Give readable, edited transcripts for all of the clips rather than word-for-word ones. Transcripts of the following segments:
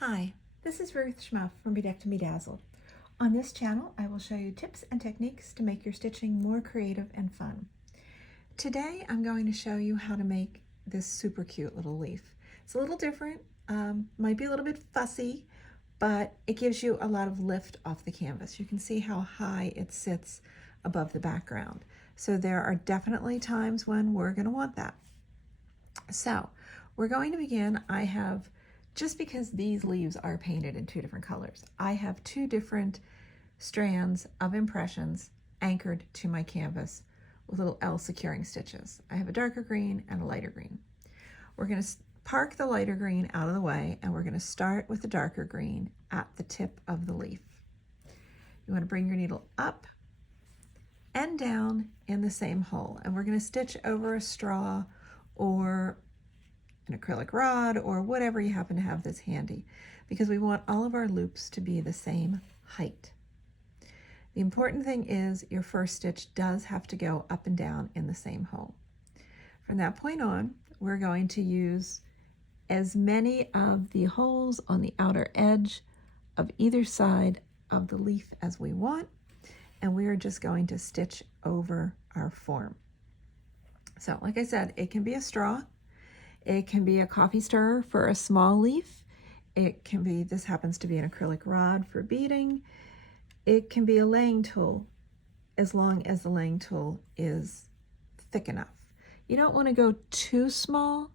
Hi, this is Ruth Schmuff from Bedecked and Bedazzled. On this channel, I will show you tips and techniques to make your stitching more creative and fun. Today, I'm going to show you how to make this super cute little leaf. It's a little different, might be a little bit fussy, but it gives you a lot of lift off the canvas. You can see how high it sits above the background. So there are definitely times when we're going to want that. So we're going to begin. Just because these leaves are painted in two different colors, I have two different strands of impressions anchored to my canvas with little L securing stitches. I have a darker green and a lighter green. We're going to park the lighter green out of the way, and we're going to start with the darker green at the tip of the leaf. You want to bring your needle up and down in the same hole, and we're going to stitch over a straw or an acrylic rod or whatever you happen to have that's handy, because we want all of our loops to be the same height. The important thing is your first stitch does have to go up and down in the same hole. From that point on, we're going to use as many of the holes on the outer edge of either side of the leaf as we want, and we are just going to stitch over our form. So like I said, it can be a straw, it can be a coffee stirrer for a small leaf, it can be, this happens to be an acrylic rod for beading, it can be a laying tool, as long as the laying tool is thick enough. You don't want to go too small.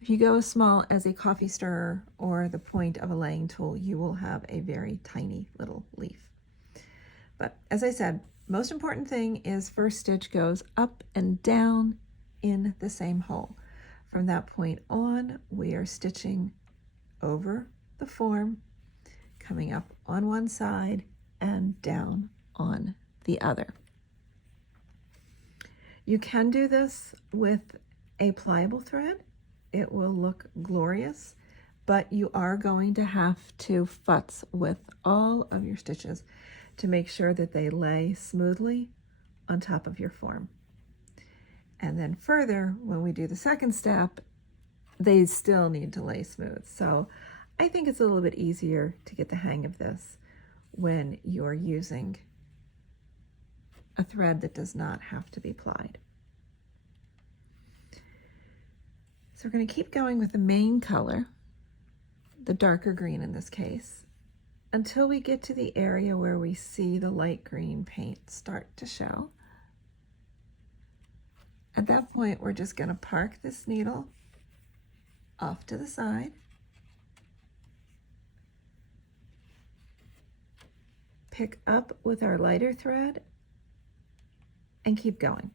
If you go as small as a coffee stirrer or the point of a laying tool, you will have a very tiny little leaf. But as I said, most important thing is first stitch goes up and down in the same hole. From that point on, we are stitching over the form, coming up on one side and down on the other. You can do this with a pliable thread. It will look glorious, but you are going to have to futz with all of your stitches to make sure that they lay smoothly on top of your form. And then further, when we do the second step, they still need to lay smooth. So I think it's a little bit easier to get the hang of this when you're using a thread that does not have to be plied. So we're going to keep going with the main color, the darker green in this case, until we get to the area where we see the light green paint start to show. At that point, we're just going to park this needle off to the side, pick up with our lighter thread, and keep going.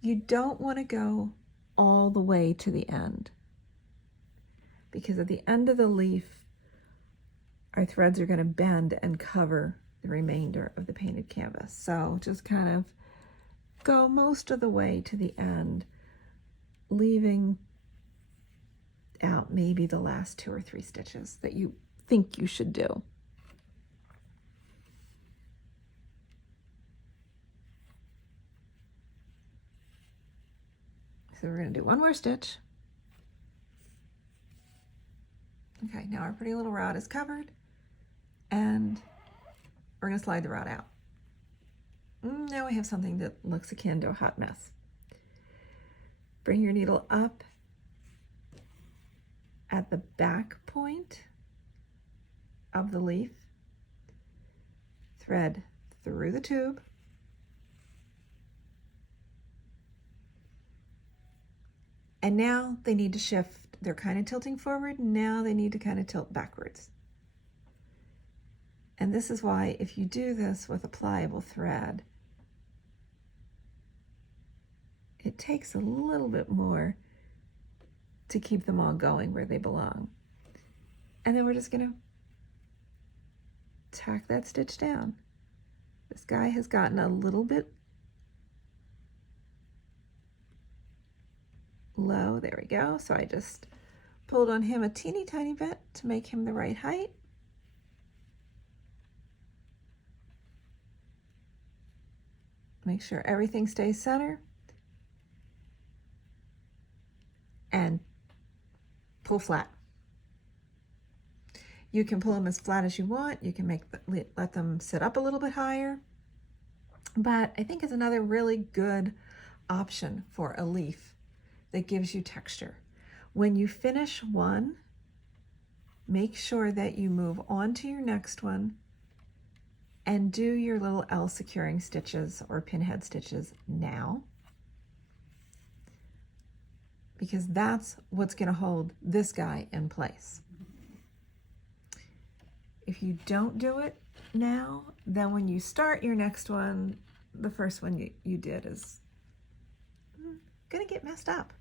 You don't want to go all the way to the end, because at the end of the leaf, our threads are going to bend and cover the remainder of the painted canvas. So just kind of go most of the way to the end, leaving out maybe the last 2 or 3 stitches that you think you should do. So we're going to do one more stitch. Okay, now our pretty little rod is covered, and we're going to slide the rod out. Now we have something that looks akin to a hot mess. Bring your needle up at the back point of the leaf, thread through the tube, and now they need to shift. They're kind of tilting forward, now they need to kind of tilt backwards. And this is why if you do this with a pliable thread, it takes a little bit more to keep them all going where they belong. And then we're just going to tack that stitch down. This guy has gotten a little bit low. There we go. So I just pulled on him a teeny tiny bit to make him the right height. Make sure everything stays center. And pull flat. You can pull them as flat as you want. You can let them sit up a little bit higher. But I think it's another really good option for a leaf that gives you texture. When you finish one, make sure that you move on to your next one and do your little L securing stitches or pinhead stitches now, because that's what's going to hold this guy in place. If you don't do it now, then when you start your next one, the first one you did is going to get messed up.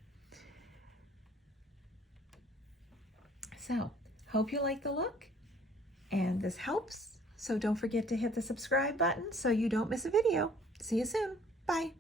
So, hope you like the look, and this helps. So don't forget to hit the subscribe button so you don't miss a video. See you soon. Bye.